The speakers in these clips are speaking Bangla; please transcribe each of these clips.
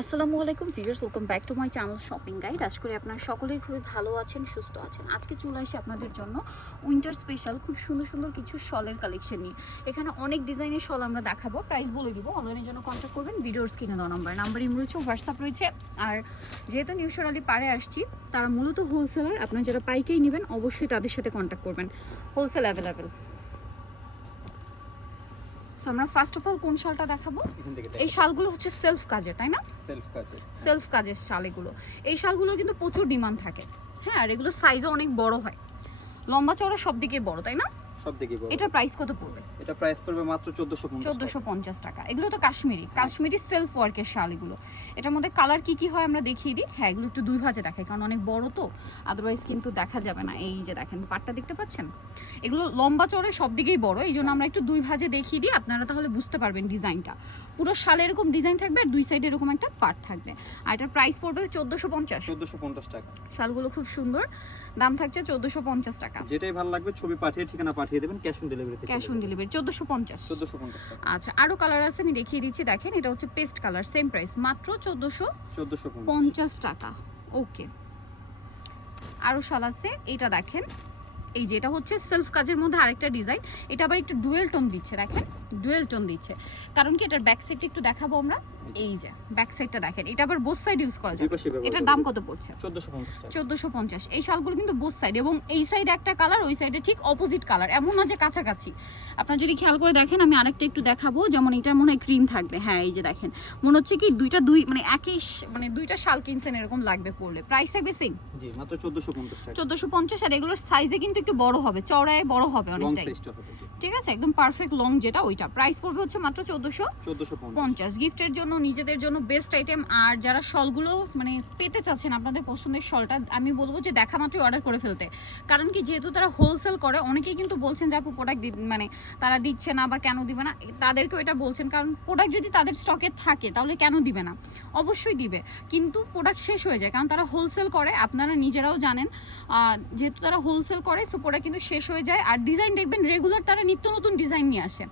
আসসালামু আলাইকুম viewers, welcome back to my channel shopping guide. আজ করে আপনারা সকলেই খুবই ভালো আছেন, সুস্থ আছেন। আজকে চলে আসি আপনাদের জন্য উইন্টার স্পেশাল খুব সুন্দর সুন্দর কিছু শলের কালেকশন নিয়ে। এখানে অনেক ডিজাইনের শল আমরা দেখাবো, প্রাইস বলে দিব। অনলাইনের জন্য কন্ট্যাক্ট করবেন, ভিডিওর স্ক্রিনে দেওয়া নাম্বার নাম্বার ইম রয়েছে হোয়াটসঅ্যাপ রয়েছে। আর যেহেতু নিউ সোনালি পাড়ে আসছি, তারা মূলত হোলসেলার আপনারা যারা পাইকেই নেবেন, অবশ্যই তাদের সাথে কন্ট্যাক্ট করবেন। হোলসেল অ্যাভেলেবেল সো আমরা ফার্স্ট অফ অল কোন শালটা দেখাবো? এই শালগুলো হচ্ছে সেলফ কাজে তাই না? সেলফ কাজে। সেলফ কাজের শাল এগুলো। এই শালগুলোর কিন্তু প্রচুর ডিমান্ড থাকে। হ্যাঁ আর এগুলো সাইজও অনেক বড় হয়। লম্বা চওড়া সব দিকে বড় তাই না? সব দিকে এটার প্রাইস কত পড়বে? এটা প্রাইস পড়বে মাত্র 1450 চোদ্দোশো পঞ্চাশ টাকা। এগুলো তো কাশ্মীরি। কাশ্মীরি সেলফ ওয়ার্কের শাল এগুলো। এটার মধ্যে কালার কি কি হয় আমরা দেখিয়ে দিই। হ্যাঁ এগুলো একটু দুই ভাজে দেখাই কারণ অনেক বড় তো। আদারওয়াইজ কিন্তু দেখা যাবে না। এই যে দেখেন পাটটা দেখতে পাচ্ছেন? এগুলো লম্বা চড়ে সব দিকেই বড়। এই জন্য আমরা একটু দুই ভাজে দেখিয়ে দিই। আপনারা তাহলে বুঝতে পারবেন ডিজাইনটা। পুরো শাল এরকম ডিজাইন থাকবে আর দুই সাইডে এরকম একটা পাট থাকবে। আর এটার প্রাইস পড়বে চোদ্দোশো পঞ্চাশ। 1450 টাকা। শালগুলো খুব সুন্দর। দাম থাকছে চোদ্দোশো পঞ্চাশ টাকা। যেটাই ভালো লাগবে ছবি পাঠিয়ে ঠিকানা পাঠিয়ে দেবেন ক্যাশ অন ডেলিভারিতে ক্যাশ অন ডেলিভারি চোদ্দোশো পঞ্চাশ। 1450 আচ্ছা আরও কালার আছে আমি দেখিয়ে দিচ্ছি দেখেন এটা হচ্ছে পেস্ট কালার সেম প্রাইস মাত্র চোদ্দোশো 1450 পঞ্চাশ। টাকা ওকে আরও শাল আছে এটা দেখেন এই যে এটা হচ্ছে সেলফ কাজের মধ্যে আরেকটা ডিজাইন এটা আবার একটু ডুয়েল টোন দিচ্ছে দেখেন ডুয়েল টোন দিচ্ছে। কারণ কি এটার ব্যাক সাইডটা একটু দেখাবো আমরা। এই যে ব্যাক সাইডটা দেখেন এটা আবার বোথ সাইড ইউজ করা যায় এটার দাম কত পড়ছে? 1450 পঞ্চাশ। এই শালগুলো কিন্তু বোথ সাইড এবং এই সাইডে একটা কালার ওই সাইডে ঠিক অপোজিট কালার এমন না যে কাছাকাছি। আপনার যদি খেয়াল করে দেখেন আমি আরেকটা একটু দেখাবো যেমন এটার মনে হয় ক্রিম থাকবে। হ্যাঁ এই যে দেখেন মনে হচ্ছে কি দুইটা দুই মানে একই মানে দুইটা শাল কিনছেন এরকম লাগবে পড়লে প্রাইস থাকবে সেম জি মাত্র 1450 টাকা। চোদ্দোশো পঞ্চাশ আর এগুলোর সাইজে কিন্তু একটু বড় হবে চওড়ায় বড় হবে অনেকটাই। ঠিক আছে? একদম পারফেক্ট লং যেটা ওইটা। প্রাইস পড়বে হচ্ছে মাত্র চোদ্দোশো 1450 পঞ্চাশ। গিফটের জন্য নিজেদের জন্য বেস্ট আইটেম আর যারা শলগুলো মানে পেতে চাচ্ছেন আপনাদের পছন্দের শলটা, আমি বলব যে দেখা মাত্রই অর্ডার করে ফেলতে। কারণ কি, যেহেতু তারা হোলসেল করে, অনেকেই কিন্তু বলছেন যে আপু প্রোডাক্ট মানে তারা দিচ্ছে না বা কেন দিবে না, তাদেরকেও এটা বলছেন। কারণ প্রোডাক্ট যদি তাদের স্টকে থাকে, তাহলে কেন দিবে না? অবশ্যই দিবে, কিন্তু প্রোডাক্ট শেষ হয়ে যায়। কারণ তারা হোলসেল করে, আপনারা নিজেরাও জানেন যেহেতু তারা হোলসেল করে সো প্রোডাক্ট কিন্তু শেষ হয়ে যায়। আর ডিজাইন দেখবেন রেগুলার তারা নিত্য নতুন ডিজাইন নিয়ে আসে।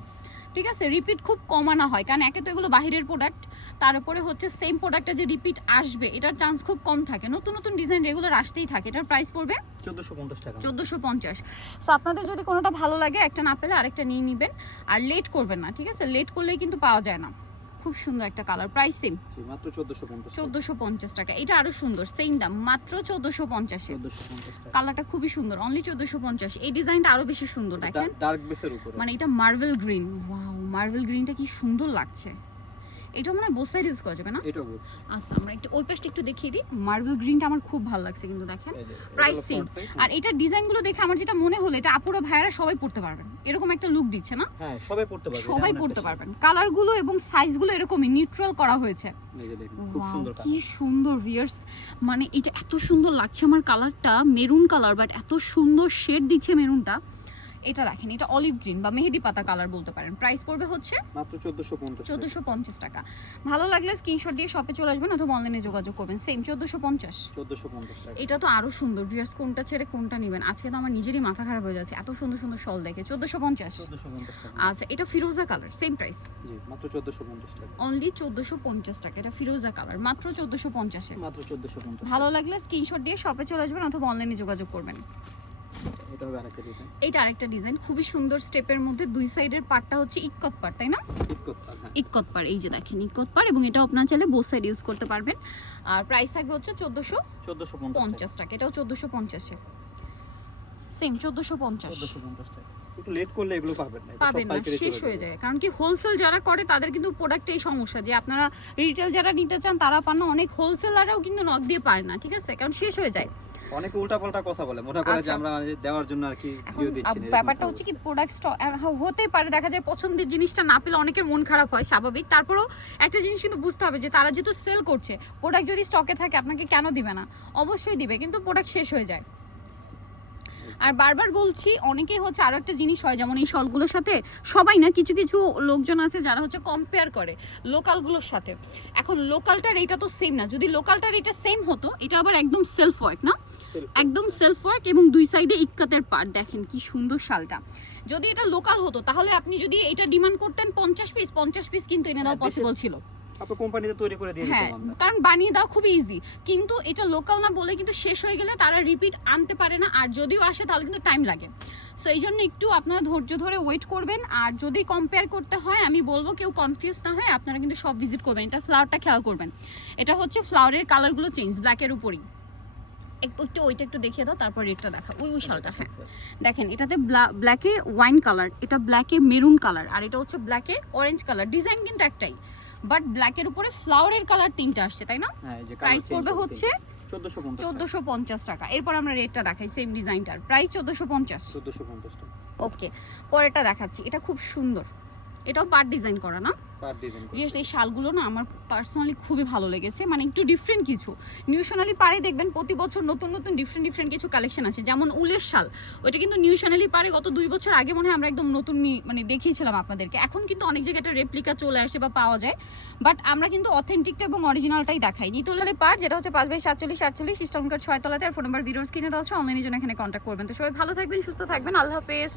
ঠিক আছে? রিপিট খুব কমানো আনা হয়। কারণ একে তো এগুলো বাহিরের প্রোডাক্ট তার উপরে হচ্ছে সেম প্রোডাক্টটা যে রিপিট আসবে এটার চান্স খুব কম থাকে। নতুন নতুন ডিজাইন রেগুলার আসতেই থাকে। এটার প্রাইস পড়বে 1450 টাকা। চোদ্দোশো পঞ্চাশ। সো আপনাদের যদি কোনোটা ভালো লাগে একটা না পেলে আরেকটা নিয়ে নেবেন। আর লেট করবেন না ঠিক আছে? লেট করলেই কিন্তু পাওয়া যায় না। খুব সুন্দর একটা কালার প্রাইস সেম মাত্র 1450 চোদ্দোশো পঞ্চাশ টাকা এটা আরও সুন্দর সেম দাম মাত্র চোদ্দোশো পঞ্চাশে 1450 এ কালারটা খুবই সুন্দর অনলি চোদ্দোশো পঞ্চাশ। এই ডিজাইনটা আরও বেশি সুন্দর দেখেন। ডার্ক বেসের উপরে। মানে এটা মার্বেল গ্রিন ওয়াও মার্বেল গ্রিনটা কি সুন্দর লাগছে। এটা মনে হয় বোথ সাইড ইউজ করা যাবে না? এটা আচ্ছা আমরা একটু ওই পাশটা একটু দেখিয়ে দিই। মার্বেল গ্রিনটা আমার খুব ভালো লাগছে কিন্তু দেখেন। এটা প্রাইস সেম আর এটার ডিজাইনগুলো দেখে আমার যেটা মনে হলো এটা আপুরা ভাইয়ারা সবাই পড়তে পারবেন। এরকম একটা লুক দিচ্ছে না? হ্যাঁ সবাই পড়তে পারবে সবাই পড়তে। পারবেন। কালারগুলো এবং সাইজগুলো এরকমই নিউট্রাল করা হয়েছে। কি সুন্দর ভিয়ার্স মানে এটা এত সুন্দর লাগছে আমার কালারটা মেরুন কালার বাট এত সুন্দর শেড দিচ্ছে মেরুনটা এটা দেখেন এটা অলিভ গ্রিন বা মেহেদি পাতা কালার বলতে পারেন। প্রাইস পড়বে হচ্ছে মাত্র 1450 চোদ্দোশো পঞ্চাশ টাকা। ভালো লাগলে স্ক্রিনশট দিয়ে শপে চলে আসবেন অথবা অনলাইনে যোগাযোগ করবেন। সেম চোদ্দোশো পঞ্চাশ। 1450 টাকা। এটা তো আরও সুন্দর। ভিউয়ার্স কোনটা ছেড়ে কোনটা নেবেন? আজকে তো আমার নিজেরই মাথা খারাপ হয়ে যাচ্ছে। এত সুন্দর সুন্দর শল দেখে। চোদ্দোশো পঞ্চাশ। 1450 আচ্ছা এটা ফিরোজা কালার সেম প্রাইস জি মাত্র 1450 টাকা। অনলি চোদ্দোশো পঞ্চাশ টাকা। এটা ফিরোজা কালার মাত্র চোদ্দোশো পঞ্চাশে। মাত্র 1450 ভালো লাগলে স্ক্রিনশট দিয়ে শপে চলে আসবেন অথবা অনলাইনে যোগাযোগ করবেন। এটা হবে আরেকটা ডিজাইন এটা আরেকটা ডিজাইন খুবই সুন্দর স্টেপের মধ্যে দুই সাইডের পাটটা হচ্ছে ইক্কত পাট তাই না? হ্যাঁ। ইক্কত পাট এই যে দেখেন ইক্কত পাট এবং এটা আপনার চাইলে বোথ সাইড ইউজ করতে পারবেন। আর প্রাইস থাকবে হচ্ছে চোদ্দোশো 1450 পঞ্চাশ। টাকা এটাও চোদ্দোশো পঞ্চাশে। সেম চোদ্দোশো পঞ্চাশ। 1450 টাকা। একটু লেট করলে এগুলো পাবেন না পাবেন না শেষ হয়ে যায়। কারণ কি হোলসেল যারা করে তাদের কিন্তু প্রোডাক্টে এই সমস্যা যে আপনারা রিটেল যারা নিতে চান তারা পান না অনেক হোলসেলাররাও কিন্তু নক দিয়ে পারে না ঠিক আছে? কারণ শেষ হয়ে যায়। অনেকে উল্টাপাল্টা কথা বলে মনে করে যে আচ্ছা। আমরা মানে দেওয়ার জন্য আর কি ভিডিও দিচ্ছি ব্যাপারটা হচ্ছে কি প্রোডাক্ট হতেই পারে দেখা যায় পছন্দের জিনিসটা না পেলে অনেকের মন খারাপ হয় স্বাভাবিক। তারপরেও একটা জিনিস কিন্তু বুঝতে হবে যে তারা যেহেতু সেল করছে প্রোডাক্ট যদি স্টকে থাকে আপনাকে কেন দিবে না? অবশ্যই দিবে কিন্তু প্রোডাক্ট শেষ হয়ে যায়। আর বারবার বলছি অনেকেই হচ্ছে আরও একটা জিনিস হয় যেমন এই শলগুলোর সাথে সবাই না কিছু কিছু লোকজন আছে যারা হচ্ছে কম্পেয়ার করে লোকালগুলোর সাথে। এখন লোকালটার এটা তো সেম না যদি লোকালটার এটা সেম হতো এটা আবার একদম সেলফ ওয়ার্ক না একদম সেলফ ওয়ার্ক এবং দুই সাইডে ইক্কাতের পার্ট দেখেন কি সুন্দর শালটা। যদি এটা লোকাল হতো তাহলে আপনি যদি এটা ডিমান্ড করতেন পঞ্চাশ পিস পঞ্চাশ পিস কিন্তু এনে দেওয়া পসিবল ছিল। আপনি কোম্পানিতে তৈরি করে দিয়ে হ্যাঁ কারণ বানিয়ে দেওয়া খুবই ইজি কিন্তু এটা লোকাল না বলে কিন্তু শেষ হয়ে গেলে তারা রিপিট আনতে পারে না। আর যদিও আসে তাহলে কিন্তু টাইম লাগে। সো এই জন্য একটু আপনারা ধৈর্য ধরে ওয়েট করবেন। আর যদি কম্পেয়ার করতে হয় আমি বলব কেউ কনফিউজ না হয় আপনারা কিন্তু সব ভিজিট করবেন। এটা ফ্লাওয়ারটা খেয়াল করবেন। এটা হচ্ছে ফ্লাওয়ারের কালারগুলো চেঞ্জ ব্ল্যাকের উপরই। একটু একটু ওইটা একটু দেখিয়ে দাও তারপর রেটটা দেখা ওই ওই শালটা হ্যাঁ। দেখেন এটাতে ব্ল্যাকে ওয়াইন কালার এটা ব্ল্যাকে মেরুন কালার আর এটা হচ্ছে ব্ল্যাকে অরেঞ্জ কালার ডিজাইন কিন্তু একটাই। বাট ব্ল্যাক এর উপরে ফ্লাওয়ারের কালার তিনটা আসছে তাই না? হ্যাঁ প্রাইস পড়বে হচ্ছে চোদ্দশো পঞ্চাশ চোদ্দোশো পঞ্চাশ টাকা। এরপর আমরা রেটটা দেখাই সেম ডিজাইনটার প্রাইস চোদ্দোশো পঞ্চাশ। টাকা। ওকে পরেরটা দেখাচ্ছি। এটা খুব সুন্দর। এটাও পার ডিজাইন করা না? ভিউয়ার্স এই শালগুলো না আমার পার্সোনালি খুবই ভালো লেগেছে। মানে একটু ডিফারেন্ট কিছু। নিউ সোনালি পারে দেখবেন প্রতি বছর নতুন নতুন ডিফারেন্ট ডিফারেন্ট কিছু কালেকশন আসে। যেমন উলের শাল। ওইটা কিন্তু নিউ সোনালি পারে গত দুই বছর আগে মনে হয় আমরা একদম নতুন মানে দেখিয়েছিলাম আপনাদেরকে। এখন কিন্তু অনেক জায়গায় একটা রেপ্লিকা চলে আসে বা পাওয়া যায়। বাট আমরা কিন্তু অথেন্টিকটা এবং অরিজিনালটাই দেখাই নিতলালে পার যেটা হচ্ছে পাঁচ বাই সাতচল্লিশ, আটচল্লিশ ইস্টার্ন কার্ড ছয় তলাতে আর ফোন নাম্বার ভিডিওস কিনে দেওয়া হচ্ছে অনলাইনের জন্য এখানে কন্ট্যাক্ট করবেন। তো সবাই ভালো থাকবেন, সুস্থ থাকবেন। আল্লাহ হাফেজ।